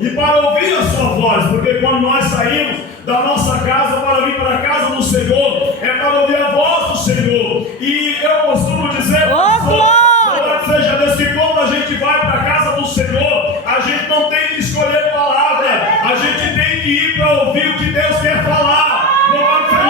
e para ouvir a sua voz, porque quando nós saímos da nossa casa para vir para a casa do Senhor, é para ouvir a voz do Senhor. E eu costumo dizer, louvado seja Deus, que quando a gente vai para a casa do Senhor, a gente não tem que escolher palavra, a gente tem que ir para ouvir o que Deus quer falar. Louvado seja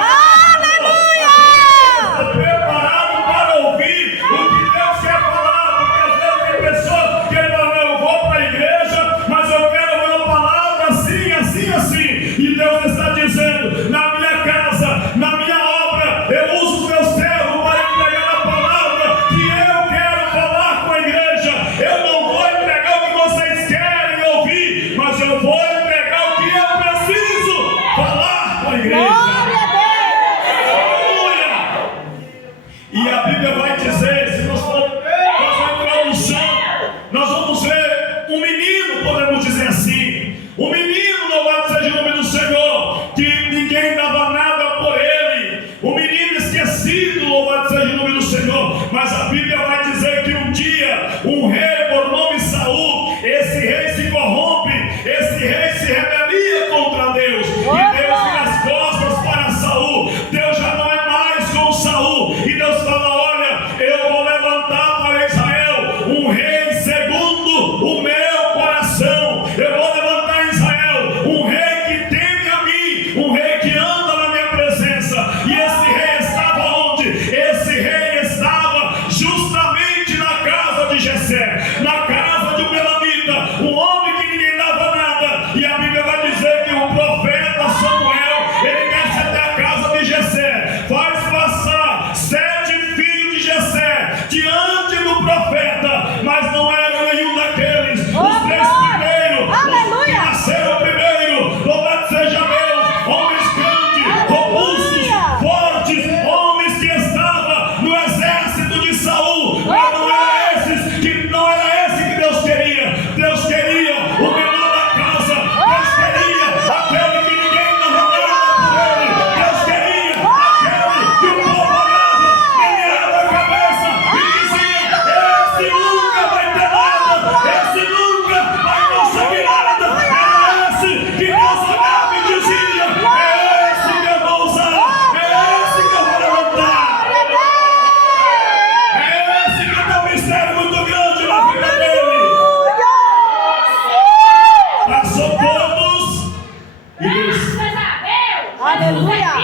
Deus, preparado para ouvir o que Deus quer falar, porque às vezes tem pessoas que falam, eu vou para a igreja, mas eu quero ouvir uma palavra assim, assim, assim. E Deus está dizendo, na minha casa, na minha obra, eu uso os meus servos para entregar a palavra que eu quero falar com a igreja. Eu não vou entregar o que vocês querem ouvir, mas eu vou entregar o que eu preciso falar com a igreja. E a Bíblia vai dizer, se nós formos fazer a introdução, nós vamos ver um menino, podemos dizer assim, um menino, louvado seja o nome do Senhor, que ninguém dava nada por ele, um menino esquecido, louvado seja o nome do Senhor, mas a Bíblia vai dizer que um dia, um rei por nome Saul, esse rei se corrompe, esse rei se rebelia contra Deus, e Deus vira as costas para Saul, Deus já não é mais com Saul, e Deus fala, olha, eu vou levantar para Israel um rei segundo o meu coração, eu vou levantar em Israel um rei que teme a mim, um rei que anda na minha presença. E esse rei estava onde? Esse rei estava justamente na casa de Jessé, na casa de um belamita, um homem que ninguém dava nada. E a Bíblia vai dizer que o profeta Samuel, ele desce até a casa de Jessé, faz passar 7 filhos de Jessé diante do profeta, mas não era nenhum daqueles, os 3 primeiros, os que nasceram primeiro, louvado seja Deus, homens grandes, robustos, fortes, homens que estavam no exército de Saul, mas não era esse que Deus queria. Deus queria o menor da casa, Deus queria aquele que ninguém dava nada por ele, Deus queria aquele que o povo olhava, meneava a cabeça e dizia, esse nunca vai ter nada, esse nunca vai conseguir nada. Era esse que Deus olhava e dizia, é esse que eu vou usar, é esse que eu vou levantar, é esse que tem um mistério muito grande na vida dele. Passou todos e Deus, Aleluia.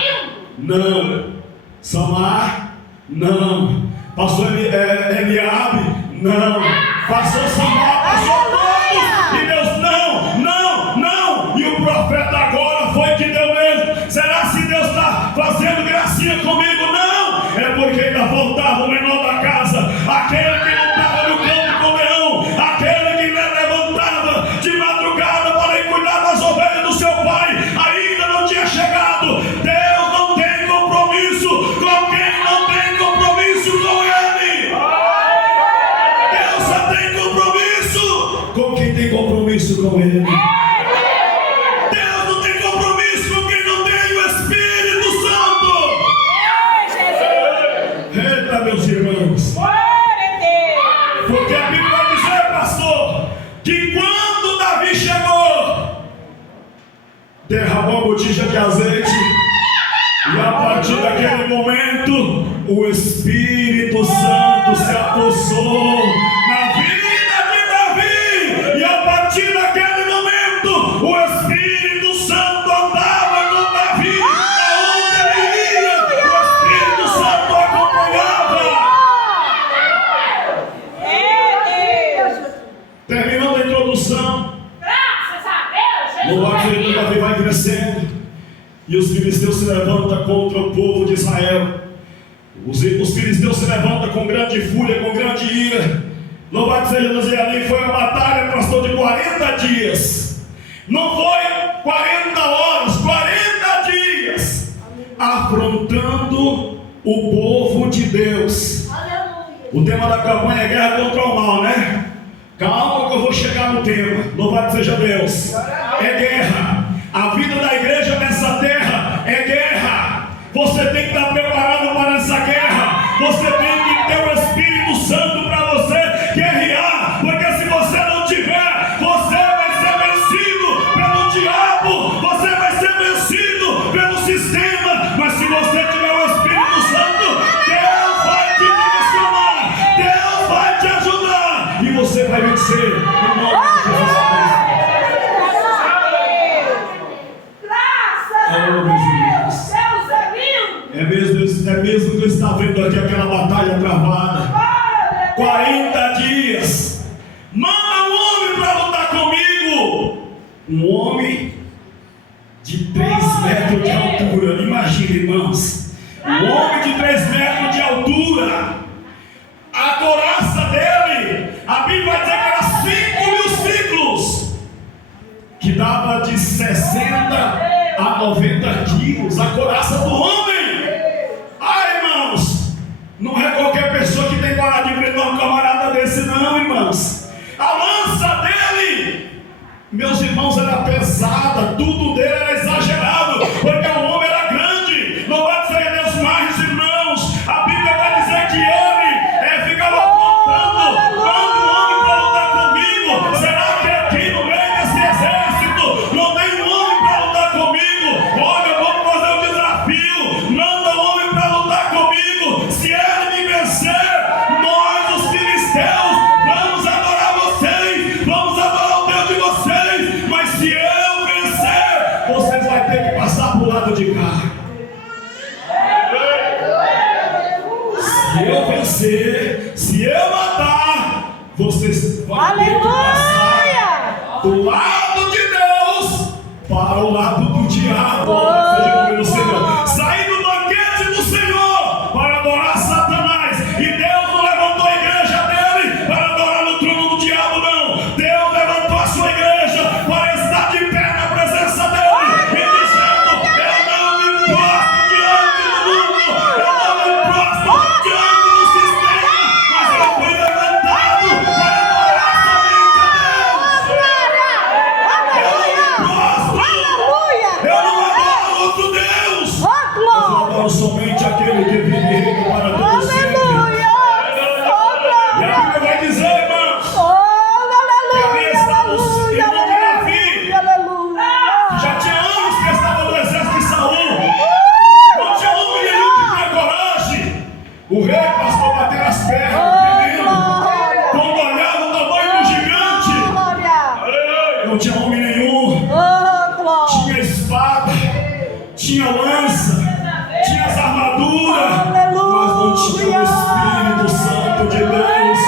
não. Samar, não. Passou Eliabe, não. Passou Samar, passou todos e Deus, não, não, não. E o profeta agora foi que deu mesmo. Será se Deus está fazendo gracinha comigo? Não, é porque ainda faltava o menor da casa, aquele que não estava no campo com o leão, aquele que levantava de madrugada para ir cuidar das ovelhas do seu pai, ainda não tinha chegado. Deus não tem compromisso com quem não tem compromisso com ele. Deus só tem compromisso com quem tem compromisso com ele. Deus não tem compromisso com quem não tem o Espírito Santo. Eita, meus irmãos, porque a Bíblia vai dizer, pastor, que quando Davi chegou, derramou a botija de azeite, e a partir daquele momento, o Espírito Santo se apossou na vida de Davi, e a partir daquele momento, o Espírito Santo andava com Davi, aonde ele ia, o Espírito Santo acompanhava. Terminando a introdução, louvado seja Deus, Davi vai crescendo, e os filisteus se levantam contra o povo de Israel. Os filisteus se levantam com grande fúria, com grande ira. Louvado seja Deus, e ali foi uma batalha, pastor, de 40 dias. Não foi 40 horas, 40 dias, afrontando o povo de Deus. O tema da campanha é guerra contra o mal, né? Calma que eu vou chegar no tema. Louvado seja Deus. É guerra. A vida da igreja nessa terra é guerra. Você tem que estar preparado para essa guerra. Você tem que ter o Espírito Santo para você guerrear. Porque se você não tiver, você vai ser vencido Um homem de 3 metros de altura. Imagina, irmãos. Um homem de 3 metros de altura. A couraça dele, a Bíblia vai dizer que era 5.000 ciclos, que dava de 60 a 90 quilos. A couraça do homem. Ai, irmãos, não é qualquer pessoa que tem coragem de enfrentar um camarada desse, não, irmãos. A lança dele, meus irmãos, era pesada, tudo dele era exagerado, porque o homem era grande. Louvado seja Deus, mais irmãos. A Bíblia vai dizer que ele ficava apontando: manda um homem para lutar comigo. Será que aqui no meio desse exército não tem um homem para lutar comigo? Olha, vamos fazer um desafio: manda um homem para lutar comigo. Se ele me vencer, nós, os filisteus, vamos adorar vocês, vamos adorar o Deus de vocês. Mas se eu vencer, vocês vão ter que passar para o lado de cá. Se eu vencer, se eu matar, vocês vão ter que passar do lado de Deus para o lado do diabo. Seja o nome do Senhor. Sair do banquete do Senhor para adorar Satanás. E Deus não levantou a igreja dele para adorar no trono do diabo, não. Deus levantou a sua igreja para estar de pé na presença dele e dizendo: eu não me prostro diante do mundo, eu não me prostro diante do sistema, mas eu fui levantado para adorar somente a Deus. Eu não me prostro, eu não adoro outro Deus, eu adoro somente aquele que vive e reina para todos sempre. E a Bíblia vai dizer, irmãos, que ali estava o irmão de Davi, que já tinha anos que estava no exército de Saul. Não tinha homem nenhum que tinha coragem. O rei passou a bater as pernas, tremendo, quando olhava o tamanho do gigante. Não tinha homem nenhum. Tinha espada, tinha lança, tinha as armaduras, mas não tinha o Espírito Santo de Deus.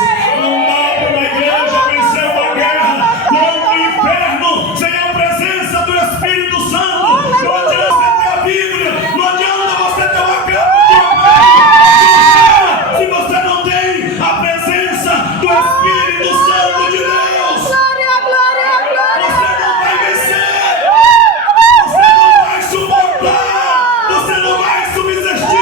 Não dá para uma igreja vencer uma guerra contra o inferno sem a presença do Espírito Santo. Não adianta você ter a Bíblia, não adianta você ter uma cama de ovelha, se você não tem a presença do Espírito Santo de Deus. Você não vai vencer, você não vai suportar, você não vai subsistir.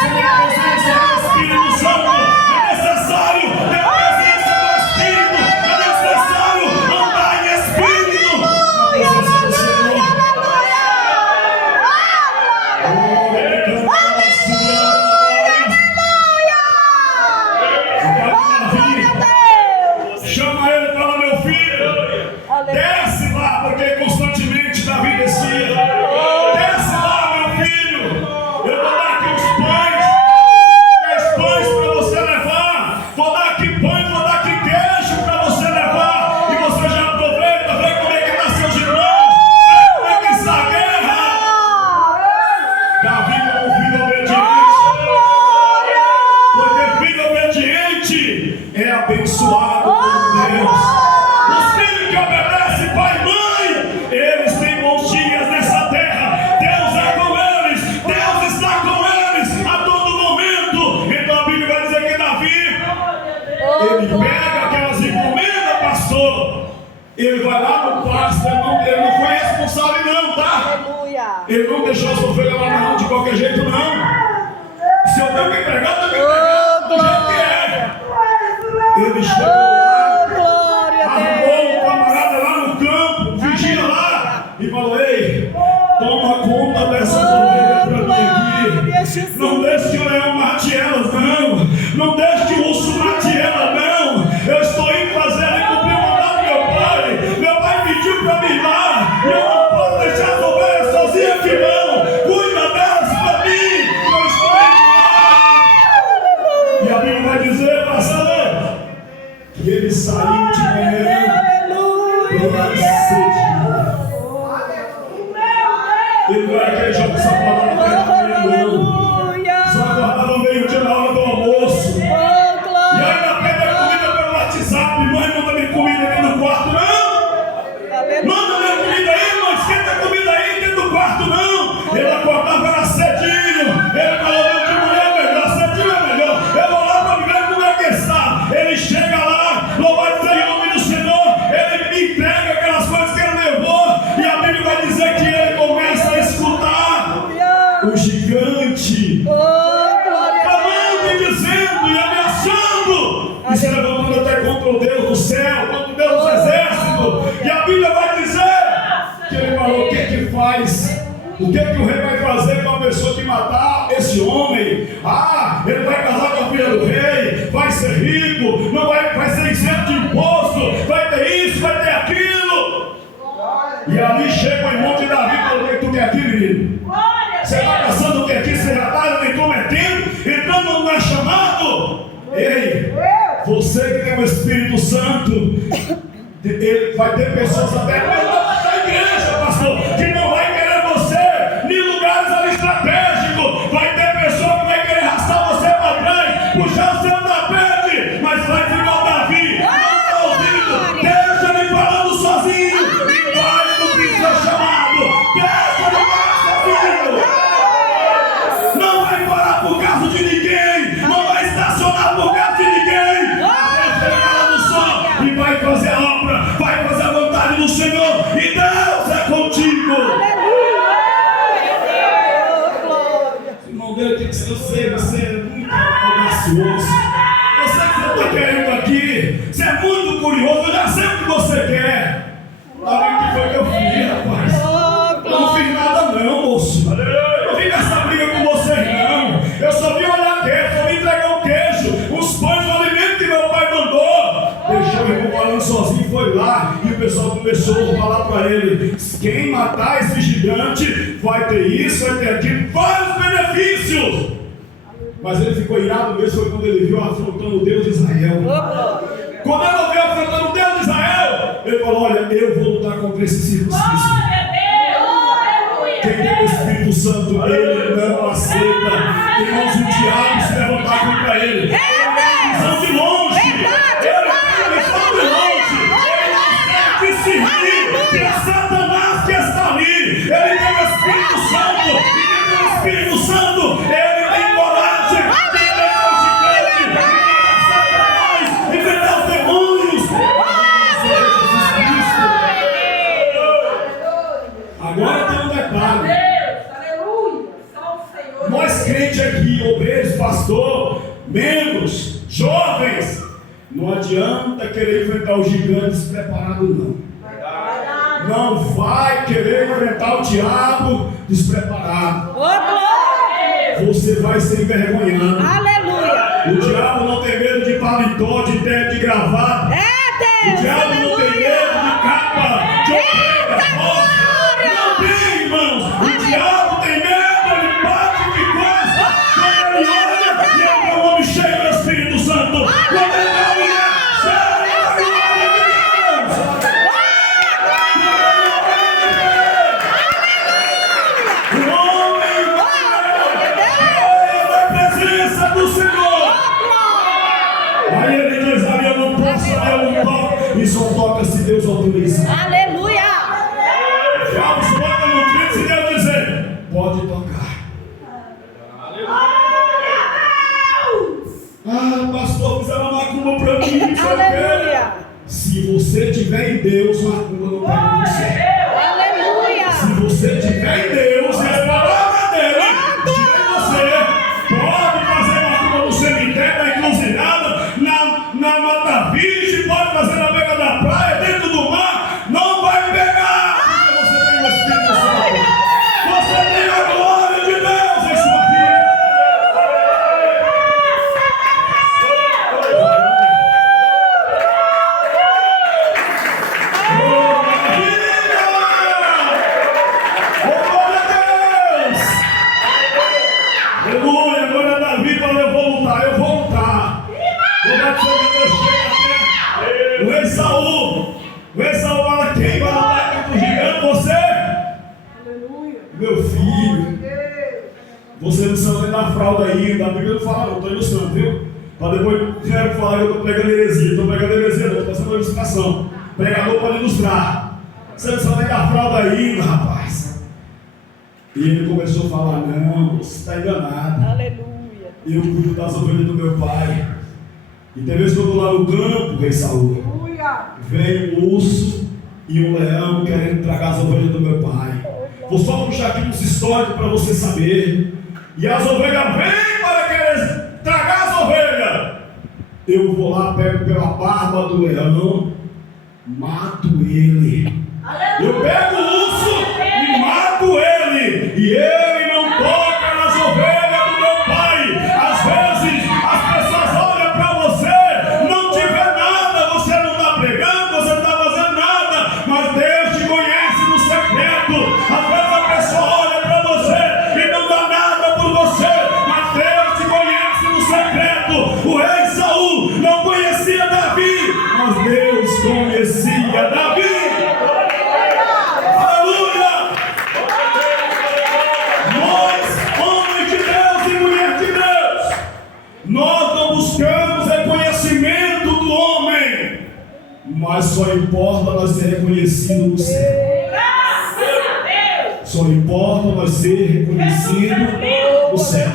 Sem a presença do Espírito Santo é necessário ter a presença do Espírito, é necessário andar em Espírito, na presença do Senhor. Chama ele e fala: meu filho, desce lá, porque constantemente Davi descia. Desce lá, meu filho, eu vou dar aqui uns pães, 10 pães para você levar. Vou dar aqui pães, vou dar aqui queijo para você levar. E você já aproveita, vê como é que estão seus irmãos, vê como é que está a guerra. Davi como filho obediente, porque filho obediente é abençoado por Deus. Os filhos que obedecem pai e mãe, eles têm bons dias nessa terra. Deus é com eles, Deus está com eles a todo momento. Então a Bíblia vai dizer que Davi, ele pega aquelas encomendas, pastor, ele vai lá no pasto, ele não foi responsável não, tá? Ele não deixou as ovelhas lá não, de qualquer jeito não. Se eu tenho que entregar, eu tenho que entregar do jeito que é. Ele chegou lá, arrumou um camarada lá no campo, vigia lá e falou: ei, toma conta dessas ovelhas para mim aqui. Não deixe que o leão mate elas, não. Não deixe que o urso mate elas, não. Eu estou indo fazer e cumprir o mandato do meu pai. Meu pai pediu para mim ir lá. Eu não posso deixar as ovelhas sozinhas aqui, não. Cuida delas para mim. Eu estou indo lá. E a Bíblia vai dizer, pastor, que ele saiu de manhã para sede. Ele não é aquele jogo que só fala na terra, não. Só aguardar no meio-dia na hora do almoço. E ainda pede a comida pelo WhatsApp. Mãe, manda minha comida aqui no quarto, não. Manda O que o rei vai fazer com a pessoa que matar esse homem? Ele vai casar com a filha do rei, vai ser rico, não vai ser isento de imposto, vai ter isso, vai ter aquilo. E ali chega o irmão de Davi e fala: o que tu quer aqui, menino? Você está caçando o que aqui? Você já está me intrometendo, entrando no meu chamado? Ei, você que tem o Espírito Santo, vai ter pessoas até da igreja, pastor, que não vai querer você em lugares ali estratégicos. Vai ter pessoa que vai querer arrastar você para trás, puxar o seu tapete, mas vai igual Davi, não está ouvindo, deixa ele falando sozinho, e vai cumprir seu chamado, deixa ele falar sozinho, não vai parar por causa de ninguém, não vai estacionar por causa de ninguém, deixa ele falando só, e vai fazer a obra, vai fazer a vontade do Senhor, e Deus é contigo. Irmão Deus, eu sei, você é muito audacioso. Eu sei que você está querendo aqui. Você é muito curioso. Eu já sei o que você quer. Olha o que foi que eu fiz, rapaz. Eu não fiz nada não, moço. Eu não vim nessa briga com vocês não. Eu só vim olhar dentro, só vim entregar um queijo, os pães, o alimento que meu pai mandou. Deixou o irmão falando sozinho, foi lá. E o pessoal começou a falar para ele: quem matar esse gigante vai ter isso, vai ter aquilo, vários benefícios. Mas ele ficou irado mesmo, foi quando ele viu afrontando o Deus de Israel. Quando ele viu afrontando o Deus de Israel, ele falou: olha, eu vou lutar contra esse circunciso. Quem tem o Espírito Santo, ele não aceita. Irmãos, o diabo se levantar contra ele. Ele tem visão de longe. Ele tem visão de longe. Ele não tem que se rir, que é Satanás que está ali. Ele tem o Espírito Santo. E quem tem o Espírito Santo, ele tem coragem de enfrentar o gigante, enfrentar Satanás, enfrentar os demônios. Agora tem um detalhe. Nós crentes aqui, obreiros, pastor, membros, jovens, não adianta querer enfrentar o gigante despreparado não. Não vai querer enfrentar o diabo despreparado. Você vai ser envergonhado. Aleluia. O diabo não tem medo de paletó, de terno, de gravata. O diabo não tem medo de capa, de ovelha, rosa. Não tem, irmãos. O diabo tem medo, ele bate de costas. Quando ele olha, e ele é um homem cheio do Espírito Santo. Quando ele é uma mulher cheia da glória de Deus. O homem cheio da presença do Senhor. Aí ele diz: ali eu não posso, eu não toco. E só toca se Deus autoriza. Aleluia. Já os toca no grito se Deus dizer: pode tocar. Pastor, fizeram uma macumba para mim. Aleluia. Se você tiver em Deus, macumba não pega você. Aleluia. Se você tiver em Deus, e a palavra dele estiver em você, pode fazer macumba no cemitério, na encruzilhada, na mata virgem, pode fazer na beira da praia, dentro do mar, não vai pegar, porque você tem o Espírito Santo. Você tem a glória de Deus em sua vida. Aleluia, glória a Davi, quando eu vou lutar. Eu vou lutar. O rei Saul fala: quem vai lutar contra o gigante? Você? Aleluia. Meu filho, você não precisa nem dar fralda ainda. A Bíblia não fala, não, estou ilustrando, viu? Para depois quero falar que eu estou pregando heresia. Estou pregando heresia, não, estou passando uma ilustração. Pregador pode ilustrar. Você não precisa nem dar fralda ainda, rapaz. E ele começou a falar: não, você está enganado. Aleluia. Eu cuido das ovelhas do meu pai. E tem vezes que eu estou lá no campo, rei Saul, vem um urso e um leão querendo tragar as ovelhas do meu pai. Vou só puxar aqui uns históricos para você saber. E as ovelhas vêm para querer tragar as ovelhas. Eu vou lá, pego pela barba do leão, mato ele. Eu pego o urso e mato ele. reconhecido no céu. Só importa nós ser reconhecido no céu.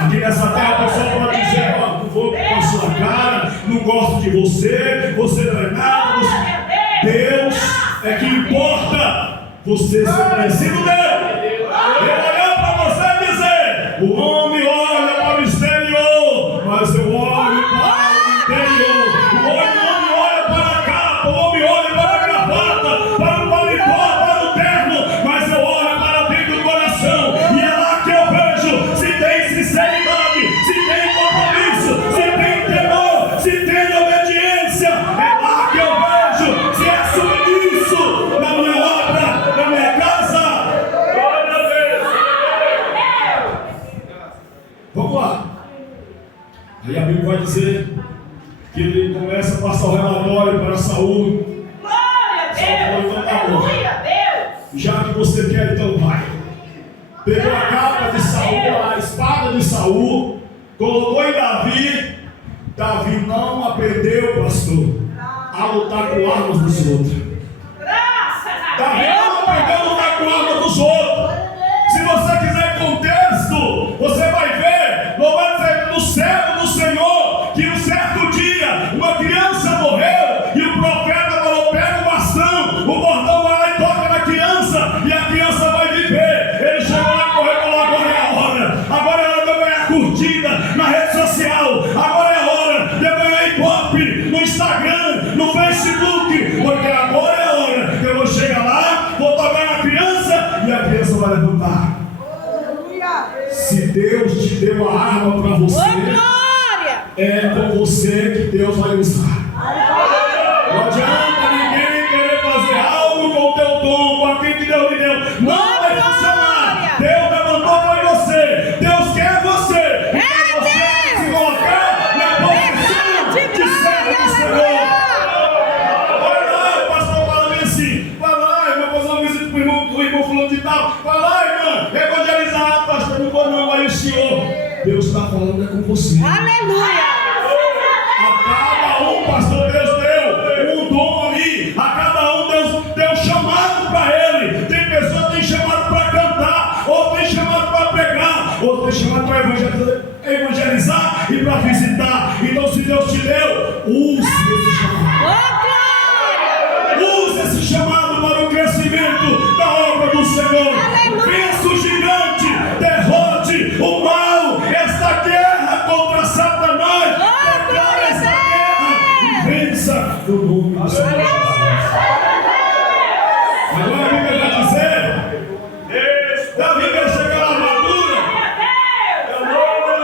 Aqui nessa terra a pessoa pode dizer: ó, não vou com a sua cara, não gosto de você, você não é nada. Deus é que importa você ser conhecido dele. Ele olhar para você e dizer: o homem olha para o exterior, mas eu olho para o interior. O homem olha para a capa, o homem olha para a gravata, para o paletó, para o terno, mas eu olho para dentro do coração. E é lá que eu vejo se tem sinceridade, se tem compromisso, se tem temor, se tem obediência. É lá que eu vejo se é submisso na minha obra, na minha casa. Glória a Deus. Vamos lá. Aí a Bíblia vai dizer que ele começa a passar o relatório para Saúl. Já que você quer, então vai. Pegou a capa de Saúl, a espada de Saúl, colocou em Davi. Davi não aprendeu, pastor, a lutar com armas dos outros. Davi não aprendeu a lutar com armas dos outros. Se você quiser contexto, você vai ver, louvado seja no céu do Senhor, que um certo dia uma criança morreu e o profeta falou: pega o bastão, o bordão vai lá e toca na criança e a criança vai viver. Ele chegou lá e correu e falou: agora é a hora. Agora é a hora de eu ganhar curtida na rede social. Agora é a hora de eu ganhar ibope no Instagram, no Facebook, porque agora é a hora que eu vou chegar lá, vou tocar na criança e a criança vai levantar. Se Deus te deu a arma para você, é com você que Deus vai usar. Não adianta ninguém querer fazer algo com o teu dom, com aquilo que Deus lhe deu. Não vai funcionar. Deus levantou para você. Deus quer você. E quer você se colocar na posição de servo do Senhor. Vai lá, o pastor fala assim: vai lá, irmão, fazer uma visita para o irmão fulano de tal. Vai lá, irmã, evangelizar. Pastor, não vou não, vai o Senhor. Deus está falando com você. Aleluia. A cada um, pastor, Deus deu um dom ali. A cada um Deus deu chamado para ele. Tem pessoas que tem chamado para cantar, outros tem chamado para pregar, outros tem chamado para evangelizar e para visitar. Então, se Deus te deu, use esse chamado. Use esse chamado para o crescimento da obra do Senhor. Vença o gigante, derrote o mal. Esta guerra contra Satanás, declara essa guerra e vença no nome do Senhor Jesus. Agora a Bíblia vai dizer: Davi vai chegar na armadura.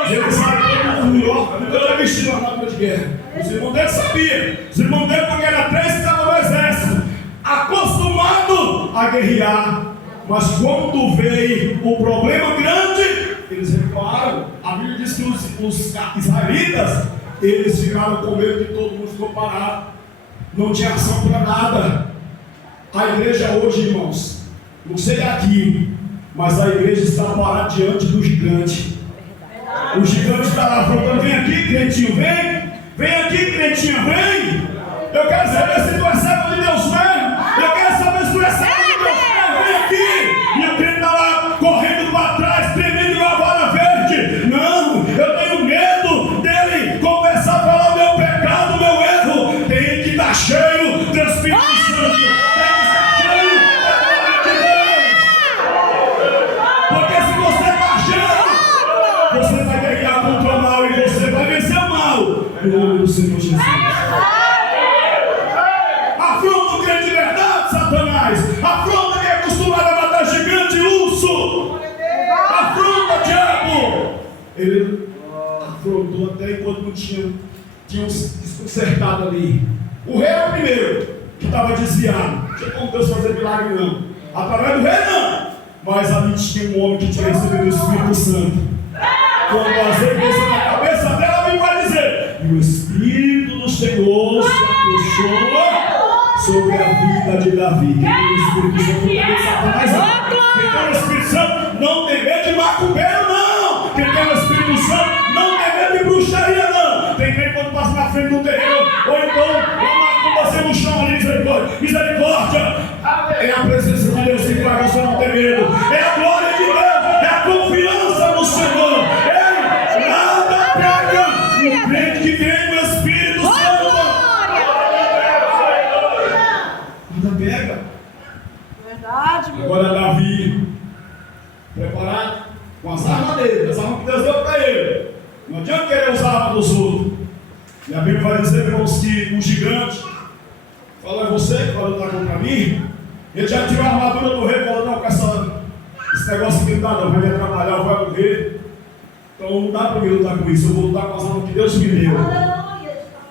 E ele sabe todo mundo, ó. Nunca tinha vestido uma armadura de guerra. Os irmãos dele sabiam. Os irmãos dele, porque era 3 que estavam no exército, acostumado a guerrear. Mas quando veio o problema grande, eles recuaram. A Bíblia diz que os israelitas, eles ficaram com medo de todo mundo ficou parado. Não tinha ação para nada. A igreja hoje, irmãos, não sei aqui, mas a igreja está parada diante do gigante. O gigante está lá falando: vem aqui, crentinho, vem. Vem aqui, crentinho, vem. Eu quero saber se tu é servo de Deus mesmo. Eu quero saber se tu é servo de Deus mesmo. Vem aqui. E o crente está lá correndo para trás, tremendo igual a vara verde. Não, eu tenho medo dele confessar, falar o meu pecado, o meu erro. Tem que estar cheio do Espírito Santo. Tem que estar cheio da glória de Deus. Porque se você está cheio, você vai guerrear contra o mal e você vai vencer o mal. Em nome do Senhor Jesus. Afronta o crente de verdade, Satanás. Afronta quem é acostumado a matar gigante e urso. Afronta, diabo. Ele afrontou até enquanto não tinha uns desconcertado ali. O rei era o primeiro que estava desviado. Não tinha como Deus fazer milagre, não. Através do rei, não. Mas ali tinha um homem que tinha recebido o Espírito Santo. Quando o azeite desceu na cabeça dela, a Bíblia vai dizer: e o Espírito do Senhor se apossou sobre a vida de Davi. Quem tem o Espírito Santo não tem medo de Satanás, não. Quem tem o Espírito Santo não tem medo de macumbeiro, não. Quem tem o Espírito Santo não tem medo de bruxaria, não. Tem quem quando passa na frente do terreno, ou então uma macumba assim no chão ali, misericórdia. misericórdia. É a presença de Deus que faz você não ter medo. É a glória de Deus. É a confiança no Senhor. Ei, nada pega o crente que tem o Espírito Santo. Nada pega. Verdade, meu. Agora Davi, preparado com as armas dele, as armas que Deus deu para ele. Não adianta querer usar a arma dos outros. E a Bíblia vai dizer, irmãos, que um gigante fala, é você que vai lutar contra mim? Ele já tirou a armadura do rei e falou, não, com esse negócio aqui não dá não, vai me atrapalhar, vai morrer. Então não dá para mim lutar com isso, eu vou lutar com as armas que Deus me deu.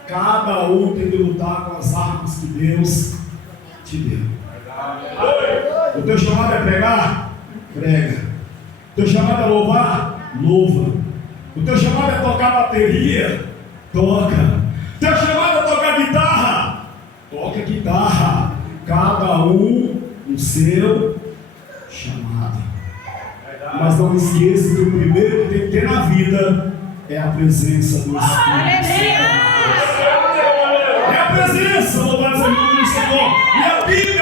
Cada um tem que lutar com as armas que Deus te deu. O teu chamado é pregar? Prega. O teu chamado é louvar? Louva. O teu chamado é tocar bateria? Toca. O teu chamado é tocar guitarra? Toca guitarra. Cada um no seu chamado. Mas não esqueça que o primeiro que tem que ter na vida é a presença do Espírito. É a presença, louvado seja o nome do Senhor. E a Bíblia